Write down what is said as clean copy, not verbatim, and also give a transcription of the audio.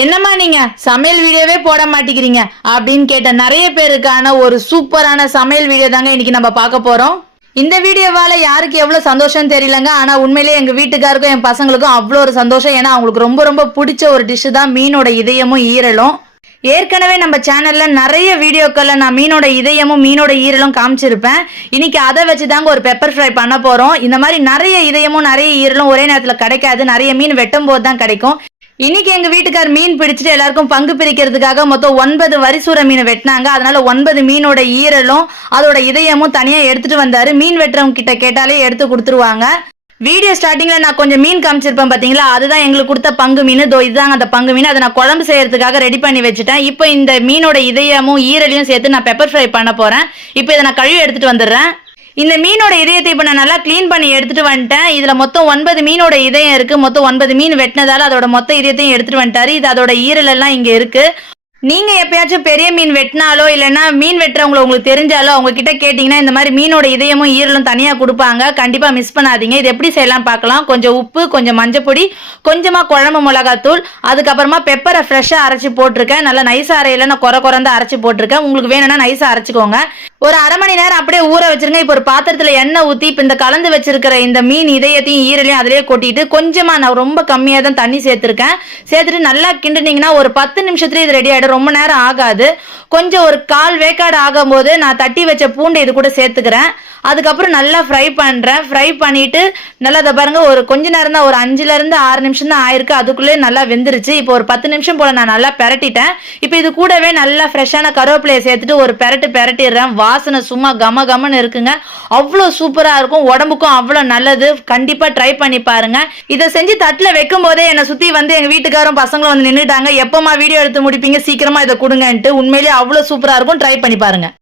என்னம்மா நீங்க சமையல் வீடியோவே போட மாட்டேங்கிறீங்க அப்படின்னு கேட்ட நிறைய பேருக்கான ஒரு சூப்பரான சமையல் வீடியோ தாங்க இன்னைக்கு நம்ம பார்க்க போறோம். இந்த வீடியோவால யாருக்கு எவ்வளவு சந்தோஷம் தெரியலங்க. ஆனா உண்மையிலேயே எங்க வீட்டுக்காருக்கும் என் பசங்களுக்கும் அவ்வளோ ஒரு சந்தோஷம். ஏன்னா அவங்களுக்கு ரொம்ப ரொம்ப பிடிச்ச ஒரு டிஷ் தான் மீனோட இதயமும் ஈரலும். ஏற்கனவே நம்ம சேனல்ல நிறைய வீடியோக்கள்ல நான் மீனோட இதயமும் மீனோட ஈரலும் காமிச்சிருப்பேன். இன்னைக்கு அதை வச்சுதாங்க ஒரு பெப்பர் ஃப்ரை பண்ண போறோம். இந்த மாதிரி நிறைய இதயமும் நிறைய ஈரலும் ஒரே நேரத்துல கிடைக்காது. நிறைய மீன் வெட்டும் போது தான் கிடைக்கும். இன்னைக்கு எங்க வீட்டுக்கார் மீன் பிடிச்சிட்டு எல்லாருக்கும் பங்கு பிரிக்கிறதுக்காக மொத்தம் 9 வரிசூர மீன் வெட்டினாங்க. அதனால 9 மீனோட ஈரலும் அதோட இதயமும் தனியா எடுத்துட்டு வந்தாரு. மீன் வெட்டுறவங்க கிட்ட கேட்டாலே எடுத்து கொடுத்துருவாங்க. வீடியோ ஸ்டார்டிங்ல நான் கொஞ்சம் மீன் காமிச்சிருப்பேன் பாத்தீங்களா, அதுதான் எங்களுக்கு கொடுத்த பங்கு மீன். இதுதாங்க அந்த பங்கு மீன். அதை நான் குழம்பு செய்யறதுக்காக ரெடி பண்ணி வச்சுட்டேன். இப்போ இந்த மீனோட இதயமும் ஈரலையும் சேர்த்து நான் பெப்பர் ஃப்ரை பண்ண போறேன். இப்போ இதை நான் கழுவி எடுத்துட்டு வந்துடுறேன். இந்த மீனோட இதயத்தை இப்போ நான் நல்லா கிளீன் பண்ணி எடுத்துட்டு வந்துட்டேன். இதுல மொத்தம் 9 மீனோட இதயம் இருக்கு. மொத்தம் 9 மீன் வெட்டினதால அதோட மொத்த இதயத்தையும் எடுத்துட்டு வந்துட்டாரு. இது அதோட ஈரல் எல்லாம் இங்க இருக்கு. நீங்க எப்பயாச்சும் பெரிய மீன் வெட்டினாலோ இல்லைன்னா மீன் வெட்டுறவங்களை உங்களுக்கு தெரிஞ்சாலோ அவங்க கிட்ட கேட்டீங்கன்னா இந்த மாதிரி மீனோட இதயமும் ஈரலும் தனியா கொடுப்பாங்க. கண்டிப்பா மிஸ் பண்ணாதீங்க. இது எப்படி செய்யலாம் பார்க்கலாம். கொஞ்சம் உப்பு, கொஞ்சம் மஞ்சப்பொடி, கொஞ்சமா குழம்பு மிளகாத்தூள், அதுக்கப்புறமா பெப்பரை ஃப்ரெஷ்ஷா அரைச்சி போட்டிருக்கேன். நல்லா நைஸா அரையில நான் குறந்தா அரைச்சி போட்டிருக்கேன். உங்களுக்கு வேணும்னா நைஸா அரைச்சிக்கோங்க. ஒரு அரை மணி நேரம் அப்படியே ஊற வச்சிருங்க. இப்போ ஒரு பாத்திரத்துல எண்ணெய் ஊத்தி இப்ப இந்த கலந்து வச்சிருக்கிற இந்த மீன் இதயத்தையும் ஈரலையும் அதிலேயே கொட்டிட்டு கொஞ்சமா நான் ரொம்ப கம்மியா தான் தண்ணி சேர்த்திருக்கேன். சேர்த்துட்டு நல்லா கிண்டுனீங்கன்னா ஒரு 10 நிமிஷத்துல இது ரெடி ஆயிடும். ரொம்ப நேரம் ஆகாது. கொஞ்சம் ஒரு 1/4 வேக்காடு ஆகும் போது நான் தட்டி வச்ச பூண்டை இது கூட சேர்த்துக்கிறேன். அதுக்கப்புறம் நல்லா ஃப்ரை பண்றேன். ஃப்ரை பண்ணிட்டு நல்லா இதை பாருங்க, ஒரு கொஞ்ச நேரம் தான், ஒரு 5ல இருந்து 6 நிமிஷம் தான் ஆயிருக்கு. அதுக்குள்ளே நல்லா வெந்துருச்சு. இப்போ ஒரு 10 நிமிஷம் போல நான் நல்லா பெரட்டிட்டேன். இப்போ இது கூடவே நல்லா ஃப்ரெஷ்ஷான கருவேப்பிலையை சேர்த்துட்டு ஒரு பெரட்டிடுறேன். வாசனை சும்மா கம கமன்னு இருக்குங்க. அவ்வளோ சூப்பரா இருக்கும். உடம்புக்கும் அவ்வளோ நல்லது. கண்டிப்பா ட்ரை பண்ணி பாருங்க. இதை செஞ்சு தட்டுல வைக்கும் போதே என்னை சுத்தி வந்து எங்க வீட்டுக்காரும் பசங்களும் வந்து நின்றுட்டாங்க. எப்பமா வீடியோ எடுத்து முடிப்பீங்க, சீக்கிரமா இதை கொடுங்கன்ட்டு. உண்மையிலேயே அவ்வளோ சூப்பரா இருக்கும். ட்ரை பண்ணி பாருங்க.